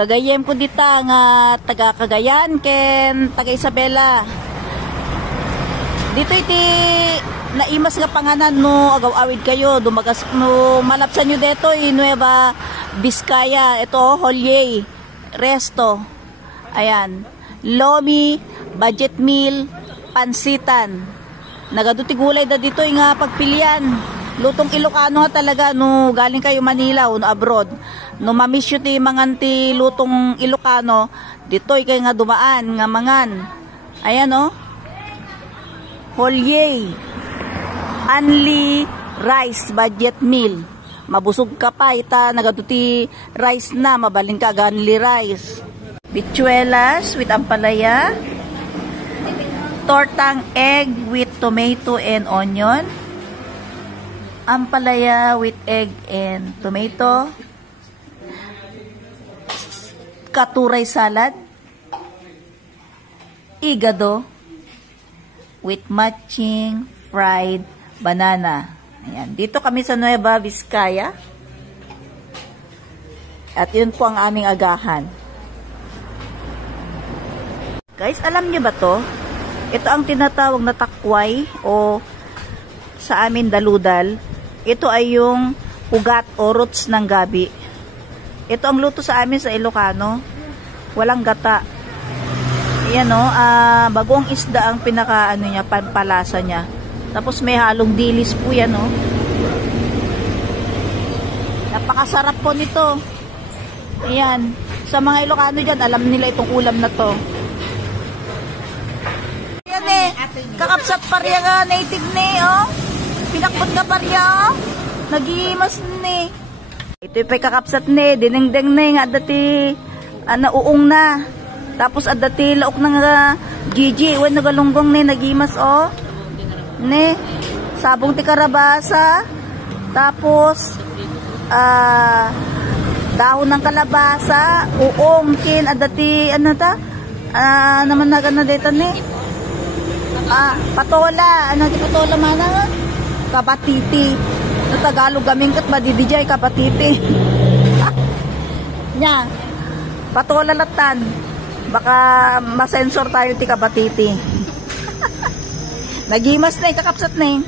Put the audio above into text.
Gagayem ko dita nga taga Cagayan ken taga Isabela. Dito iti naimas nga panganan no agaw-awid kayo dumagas no malapsan nyo dito Nueva Vizcaya. Ito Holye Resto. Ayan. Lomi, budget meal, pansitan. Nagaduti gulay da dito nga pagpilian. Lutong Ilocano nga talaga no galing kayo Manila o no abroad. No mamiss yun ti manganti lutong Ilocano dito kay nga dumaan nga mangan. Ayan o. Holye. Only rice budget meal. Mabusog ka pa ita nagaduti rice na mabaling ka only rice. Bichuelas with ampalaya. Tortang egg with tomato and onion. Ampalaya with egg and tomato. Katuray salad. Igado with matching fried banana. Ayan. Dito kami sa Nueva Vizcaya. At yun po ang aming agahan. Guys, alam nyo ba to? Ito ang tinatawag na takway o sa amin daludal. Ito ay yung ugat o roots ng gabi. Ito ang luto sa amin sa Ilocano. Walang gata. Ayan o, bagong isda ang pinaka ano niya, pampalasa niya. Tapos may halong dilis po yan o. Napakasarap po nito. Ayan. Sa mga Ilocano dyan, alam nila itong ulam na to. Ayan eh. Kakapsat parya nga native ni oh. Pinakbot nga parya oh. Nagimas ni. Ito yung kakapsat ni. Dinengdeng ni nga dati nauong na. Tapos at dati laok na nga Gigi. Uwan nagalunggong ni. Nagimas oh. Ne. Sabong ti karabasa. Tapos dahon ng kalabasa. Uong kin. At dati ano ta? Naman na gana dito ni. Patola. Ano ti patola mana? Kapatiti. No Tagalog gaming kat madidijay kapatiti. Nya. Patola latan. Baka masensor tayo ti kapatiti. Nagimas na kakapsat na